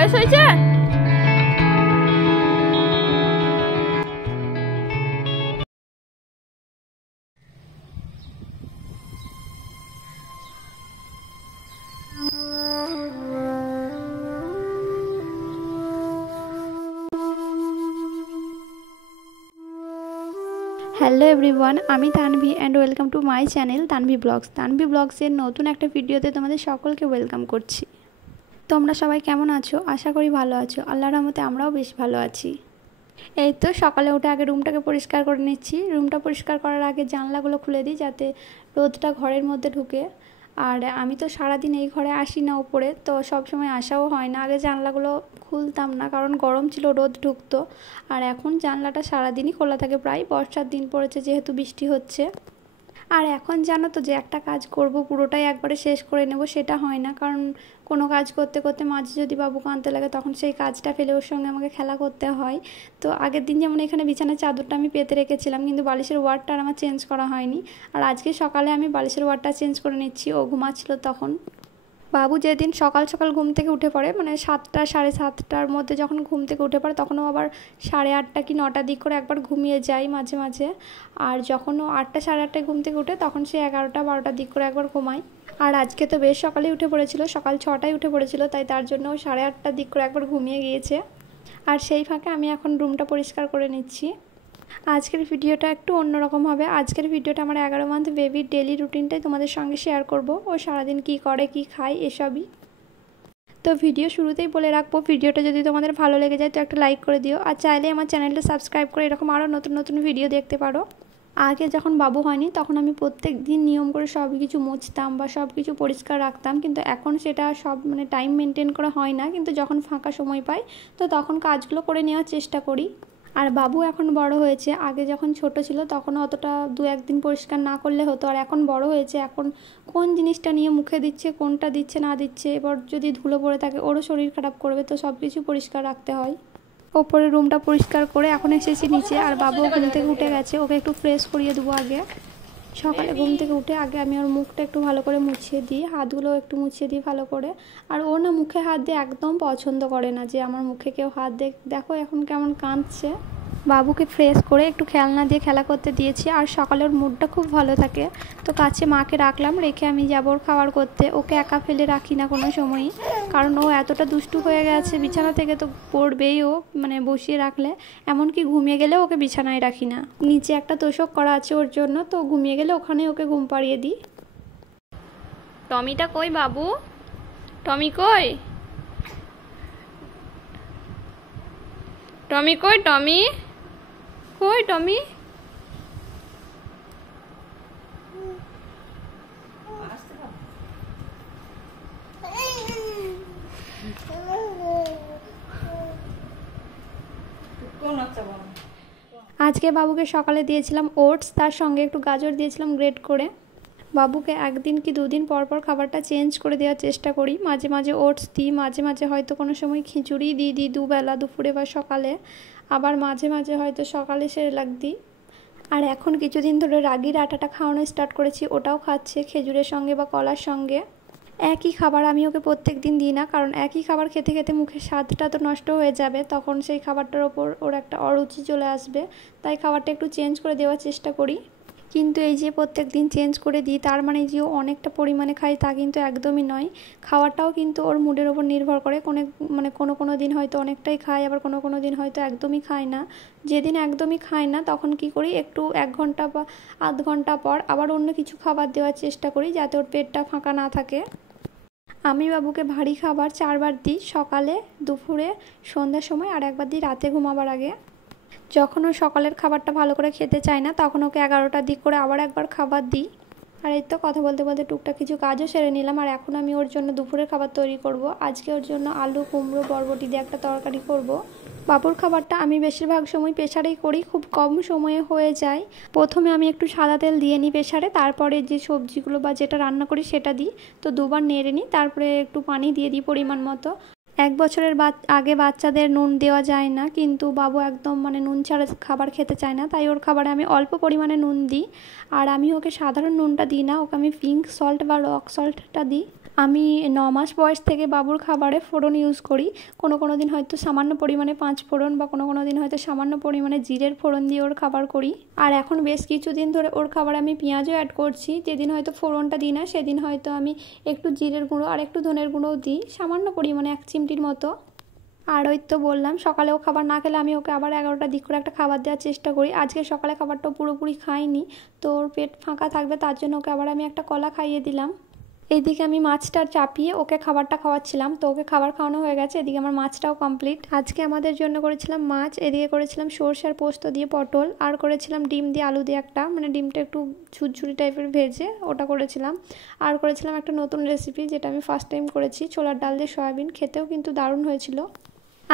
বয়স হয়েছে? Hello everyone, আমি Tanvi and welcome to my channel Tanvi blogs. Tanvi ব্লগসের নতুন একটা ভিডিওতে তোমাদের সকলকে ওয়েলকাম করছি। তোমরা সবাই কেমন আছো? আশা করি ভালো আছো। আল্লাহর রহমতে আমরাও বেশ ভালো আছি। এই তো সকালে উঠে আগে রুমটাকে পরিষ্কার করে নিচ্ছি। রুমটা পরিষ্কার করার আগে জানলাগুলো খুলে দিই যাতে রোদটা ঘরের মধ্যে ঢুকে। আর আমি তো সারাদিন এই ঘরে আসি না উপরে, তো সব সময় আসাও হয় না। আগে জানলাগুলো খুলতাম না কারণ গরম ছিল, রোদ ঢুকতো। আর এখন জানলাটা সারাদিনই খোলা থাকে, প্রায় বর্ষার দিন পড়েছে যেহেতু বৃষ্টি হচ্ছে। আর এখন জানো তো যে একটা কাজ করব পুরোটাই একবারে শেষ করে নেব, সেটা হয় না। কারণ কোনো কাজ করতে করতে মাঝে যদি বাবু কাঁদতে লাগে তখন সেই কাজটা ফেলে ওর সঙ্গে আমাকে খেলা করতে হয়। তো আগের দিন যেমন এখানে বিছানার চাদরটা আমি পেতে রেখেছিলাম, কিন্তু বালিশের ওয়ারটা আর আমার চেঞ্জ করা হয়নি। আর আজকে সকালে আমি বালিশের ওয়ারটা চেঞ্জ করে নিচ্ছি। ও ঘুমাচ্ছিল তখন। বাবু যেদিন সকাল সকাল ঘুম থেকে উঠে পড়ে, মানে 7টা 7:30টার মধ্যে যখন ঘুম থেকে উঠে পড়ে, তখনও আবার 8:30 কি 9টার দিক করে একবার ঘুমিয়ে যায় মাঝে মাঝে। আর যখন ও 8টা 8:30টায় ঘুম থেকে উঠে তখন সে 11টা 12টার দিক করে একবার ঘুমায়। আর আজকে তো বেশ সকালে উঠে পড়েছিল, সকাল 6টায় উঠে পড়েছিল, তাই তার জন্য ও 8:30টার দিক করে একবার ঘুমিয়ে গিয়েছে। আর সেই ফাঁকে আমি এখন রুমটা পরিষ্কার করে নিচ্ছি। আজকের ভিডিওটা একটু অন্যরকম হবে। আজকের ভিডিওটা আমার 11 মান্থ বেবির ডেলি রুটিনটাই তোমাদের সঙ্গে শেয়ার করব। ও সারাদিন কি করে, কি খায়, এসবই। তো ভিডিও শুরুতেই বলে রাখবো, ভিডিওটা যদি তোমাদের ভালো লেগে যায় তো একটা লাইক করে দিও। আর চাইলে আমার চ্যানেলটা সাবস্ক্রাইব করে এরকম আরও নতুন নতুন ভিডিও দেখতে পারো। আগে যখন বাবু হয়নি তখন আমি প্রত্যেক দিন নিয়ম করে সব কিছু মুছতাম বা সব কিছু পরিষ্কার রাখতাম, কিন্তু এখন সেটা সব টাইম মেনটেন করা হয় না। কিন্তু যখন ফাঁকা সময় পাই তো তখন কাজগুলো করে নেওয়ার চেষ্টা করি। আর বাবু এখন বড় হয়েছে, আগে যখন ছোট ছিল তখন অতটা 2-1 দিন পরিষ্কার না করলে হতো। আর এখন বড় হয়েছে, এখন কোন জিনিসটা নিয়ে মুখে দিচ্ছে, কোনটা দিচ্ছে না দিচ্ছে, এবার যদি ধুলো পড়ে থাকে ওরও শরীর খারাপ করবে, তো সব কিছু পরিষ্কার রাখতে হয়। ওপরে রুমটা পরিষ্কার করে এখন এসেছি নিচে। আর বাবু ঘুম থেকে উঠে গেছে, ওকে একটু ফ্রেশ করিয়ে দেবো আগে। সকালে ঘুম থেকে উঠে আগে আমি ওর মুখটা একটু ভালো করে মুছিয়ে দিই, হাতগুলো একটু মুছিয়ে দিই ভালো করে। আর ও না মুখে হাত দিয়ে একদম পছন্দ করে না যে আমার মুখে কেউ হাত দেখ। দেখো এখন কেমন কাঁদছে। বাবুকে ফ্রেশ করে একটু খেলনা দিয়ে খেলা করতে দিয়েছি। আর সকালে ওর মুডটা খুব ভালো থাকে, তো কাছে মাকে রাখলাম, রেখে আমি যাবো ওর খাবার করতে। ওকে একা ফেলে রাখি না কোনো সময়ই, কারণ ও এতটা দুষ্টু হয়ে গেছে, বিছানা থেকে তো পড়বেই ও, বসিয়ে রাখলে। এমনকি ঘুমিয়ে গেলে ওকে বিছানায় রাখি না, নিচে একটা তোষক করা আছে ওর জন্য, তো ঘুমিয়ে গেলে ওখানে ওকে ঘুম পাড়িয়ে দিই। টমিটা কই বাবু? টমি কই? টমি কই? টমি কই? টমি আজকে বাবুকে সকালে দিয়েছিলাম ওটস, তার সঙ্গে একটু গাজর দিয়েছিলাম গ্রেট করে। বাবুকে 1 দিন কি 2 দিন পর পর খাবারটা চেঞ্জ করে দেওয়ার চেষ্টা করি। মাঝে মাঝে ওটস দিই, মাঝে মাঝে হয়তো কোনো সময় খিচুড়ি দিয়ে দিই দুবেলা, দুপুরে বা সকালে। আবার মাঝে মাঝে হয়তো সকালে সেরেলাক দিই। আর এখন কিছুদিন ধরে রাগির আটাটা খাওয়ানো স্টার্ট করেছি, ওটাও খাচ্ছে খেজুরের সঙ্গে বা কলার সঙ্গে। একই খাবার আমি ওকে প্রত্যেক দিন দিই না, কারণ একই খাবার খেতে খেতে মুখের স্বাদটা তো নষ্ট হয়ে যাবে, তখন সেই খাবারটার ওপর ওর একটা অরুচি চলে আসবে। তাই খাবারটা একটু চেঞ্জ করে দেওয়ার চেষ্টা করি। কিন্তু এই যে প্রত্যেক দিন চেঞ্জ করে দিই তার মানে যে ও অনেকটা পরিমাণে খায় তা কিন্তু একদমই নয়। খাওয়াটাও কিন্তু ওর মুডের ওপর নির্ভর করে। কোনো কোনো দিন হয়তো অনেকটাই খায়, আবার কোনো কোনো দিন হয়তো একদমই খায় না। যেদিন একদমই খায় না তখন কি করি, একটু 1 ঘন্টা বা আধ ঘন্টা পর আবার অন্য কিছু খাবার দেওয়ার চেষ্টা করি যাতে ওর পেটটা ফাঁকা না থাকে। আমি বাবুকে ভারী খাবার 4বার দিই, সকালে, দুপুরে, সন্ধ্যার সময়, আর একবার দিই রাতে ঘুমাবার আগে। যখন ও সকালের খাবারটা ভালো করে খেতে চায় না তখন ওকে 11টার দিক করে আবার একবার খাবার দিই। আর এই তো কথা বলতে বলতে টুকটাক কিছু কাজও সেরে নিলাম। আর এখন আমি ওর জন্য দুপুরের খাবার তৈরি করব। আজকে ওর জন্য আলু, কুমড়ো, বরবটি দিয়ে একটা তরকারি করব। বাবুর খাবারটা আমি বেশিরভাগ সময় প্রেসারেই করি, খুব কম সময়ে হয়ে যায়। প্রথমে আমি একটু সাদা তেল দিয়ে নিই প্রেসারে, তারপরে যে সবজিগুলো বা যেটা রান্না করি সেটা দিই, তো 2বার নেড়ে নিই, তারপরে একটু পানি দিয়ে দিই পরিমাণ মতো। 1 বছরের আগে বাচ্চাদের নুন দেওয়া যায় না, কিন্তু বাবু একদম নুন ছাড়া খাবার খেতে চায় না, তাই ওর খাবারে আমি অল্প পরিমাণে নুন দিই। আর আমি ওকে সাধারণ নুনটা দিই না, ওকে আমি পিঙ্ক সল্ট বা রক সল্টটা দিই। আমি 9 মাস বয়স থেকে বাবুর খাবারে ফোড়ন ইউজ করি। কোনো দিন হয়তো সামান্য পরিমাণে 5 ফোড়ন বা কোনো দিন হয়তো সামান্য পরিমাণে জিরের ফোড়ন দিয়ে ওর খাবার করি। আর এখন বেশ কিছুদিন ধরে ওর খাবারে আমি পেঁয়াজও অ্যাড করছি। যেদিন হয়তো ফোড়নটা দিই না সেদিন হয়তো আমি একটু জিরের গুঁড়ো আর একটু ধনের গুঁড়োও দিই, সামান্য পরিমাণে 1 চিমটির মতো। আর ওই তো বললাম সকালেও খাবার না খেলে আমি ওকে আবার 11টার দিক করে একটা খাবার দেওয়ার চেষ্টা করি। আজকে সকালে খাবারটা পুরোপুরি খাইনি, তো ওর পেট ফাঁকা থাকবে তার জন্য ওকে আবার আমি একটা কলা খাইয়ে দিলাম। এইদিকে আমি মাছটা চাপিয়ে ওকে খাবারটা খাওয়াচ্ছিলাম, তো ওকে খাবার খাওয়ানো হয়ে গেছে। এদিকে আমার মাছটাও কমপ্লিট। আজকে আমাদের জন্য করেছিলাম মাছ, এদিকে করেছিলাম সরষে পোস্ত দিয়ে পটল, আর করেছিলাম ডিম দিয়ে আলু দিয়ে একটা, মানে ডিমটা একটু ঝুরঝুরি টাইপের ভেজে ওটা করেছিলাম। আর করেছিলাম একটা নতুন রেসিপি যেটা আমি ফার্স্ট টাইম করেছি, ছোলার ডাল দিয়ে সয়াবিন, খেতেও কিন্তু দারুণ হয়েছিল।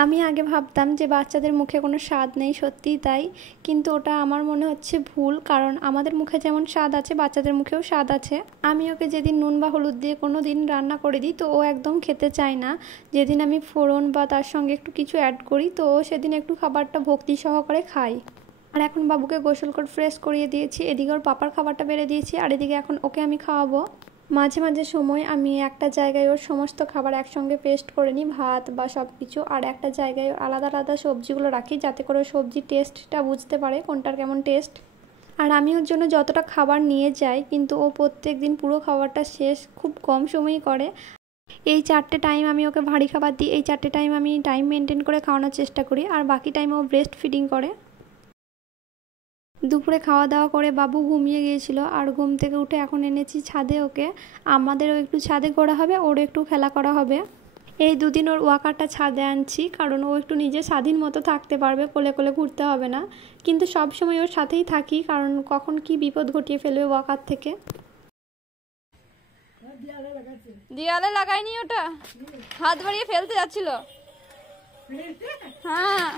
আমি আগে ভাবতাম যে বাচ্চাদের মুখে কোনো স্বাদ নেই, সত্যিই তাই, কিন্তু ওটা আমার মনে হচ্ছে ভুল, কারণ আমাদের মুখে যেমন স্বাদ আছে বাচ্চাদের মুখেও স্বাদ আছে। আমি ওকে যেদিন নুন বা হলুদ দিয়ে কোনো দিন রান্না করে দিই তো ও একদম খেতে চায় না। যেদিন আমি ফোড়ন বা তার সঙ্গে একটু কিছু অ্যাড করি তো ও সেদিন একটু খাবারটা ভক্তি সহকারে খায়। আর এখন বাবুকে গোসল করে ফ্রেশ করিয়ে দিয়েছি, এদিকে ওর পাপার খাবারটা বেড়ে দিয়েছি, আর এদিকে এখন ওকে আমি খাওয়াবো। মাঝে মাঝে সময় আমি একটা জায়গায় ওর সমস্ত খাবার একসঙ্গে পেস্ট করে নিই, ভাত বা সব কিছু, আর একটা জায়গায় আলাদা আলাদা সবজিগুলো রাখি যাতে করে সবজির টেস্টটা বুঝতে পারে কোনটার কেমন টেস্ট। আর আমি ওর জন্য যতটা খাবার নিয়ে যাই কিন্তু ও প্রত্যেক দিন পুরো খাবারটা শেষ খুব কম সময়ই করে। এই 4টে টাইম আমি ওকে ভারী খাবার দিই, এই 4টে টাইম আমি টাইম মেনটেন করে খাওয়ানোর চেষ্টা করি, আর বাকি টাইম ও ব্রেস্ট ফিডিং করে। দুপুরে খাওয়া দাওয়া করে বাবু ঘুমিয়ে গিয়েছিল, আর ঘুম থেকে উঠে এখন এনেছি ছাদে ওকে। আমাদেরও একটু ছাদে ঘোরা হবে, ওর একটু খেলা করা হবে। এই দুদিন ওর ওয়াকারটা ছাদে আনছি কারণ ও একটু নিজে স্বাধীন মতো থাকতে পারবে, কোলে কোলে ঘুরতে হবে না। কিন্তু সব সময় ওর সাথেই থাকি কারণ কখন কি বিপদ ঘটিয়ে ফেলবে ওয়াকার থেকে। দেয়ালে লাগাইনি, ওটা হাত বাড়িয়ে ফেলতে যাচ্ছিল। হ্যাঁ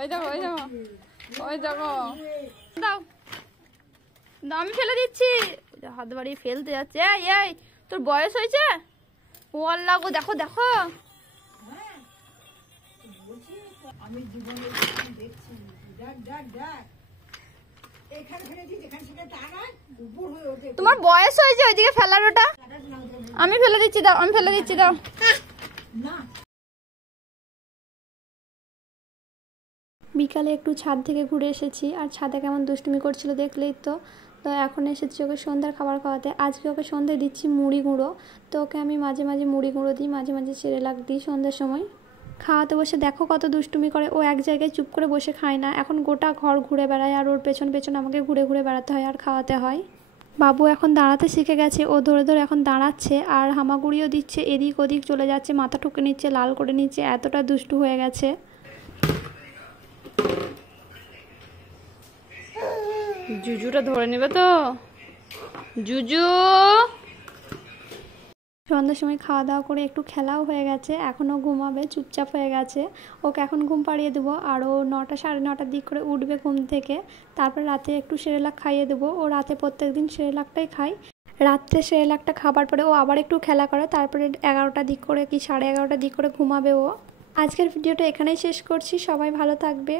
ওই দেখো ওই দেখো ওই দেখো, দাও দাও আমি ফেলে দিচ্ছি। হাত বাড়িয়ে ফেলতে যাচ্ছে। এই এই তোর বয়স হয়েছে? ও আল্লাহ গো, দেখো দেখো। তোমার বয়স হয়েছে ওইদিকে ফেলার, ওটা আমি ফেলে দিচ্ছি, দাও আমি ফেলে দিচ্ছি, দাও। বিকালে একটু ছাদ থেকে ঘুরে এসেছি, আর ছাদে কেমন দুষ্টুমি করছিল দেখলেই তো। তো এখন এসেছি ওকে সন্ধ্যার খাবার খাওয়াতে। আজকে ওকে সন্ধ্যায় দিচ্ছি মুড়ি গুঁড়ো, তো ওকে আমি মাঝে মাঝে মুড়ি গুঁড়ো দিই, মাঝে মাঝে সেরেলাক দিই সন্ধ্যার সময়। খাওয়াতে বসে দেখো কত দুষ্টুমি করে, ও এক জায়গায় চুপ করে বসে খায় না, এখন গোটা ঘর ঘুরে বেড়ায়, আর ওর পেছন পেছন আমাকে ঘুরে ঘুরে বেড়াতে হয় আর খাওয়াতে হয়। বাবু এখন দাঁড়াতে শিখে গেছে, ও ধরে ধরে এখন দাঁড়াচ্ছে আর হামাগুড়িও দিচ্ছে, এদিক ওদিক চলে যাচ্ছে, মাথা ঠুকে নিচ্ছে, লাল করে নিচ্ছে, এতটা দুষ্টু হয়ে গেছে। জুজুটা ধরে নেবে তো, জুজু। সন্ধ্যার সময় খাওয়া দাওয়া করে একটু খেলাও হয়ে গেছে, এখনও ঘুমাবে, চুপচাপ হয়ে গেছে। ওকে এখন ঘুম পাড়িয়ে দেবো, আর ও 9টা সাড়ে 9টার দিক করে উঠবে ঘুম থেকে। তারপর রাতে একটু সেরেলাক খাইয়ে দেবো, ও রাতে প্রত্যেক দিন সেরেলাকটাই খায়। রাত্রে সেরেলাকটা খাবার পরে ও আবার একটু খেলা করে, তারপরে 11টার দিক করে কি 11:30টার দিক করে ঘুমাবে ও। আজকের ভিডিওটা এখানেই শেষ করছি, সবাই ভালো থাকবে।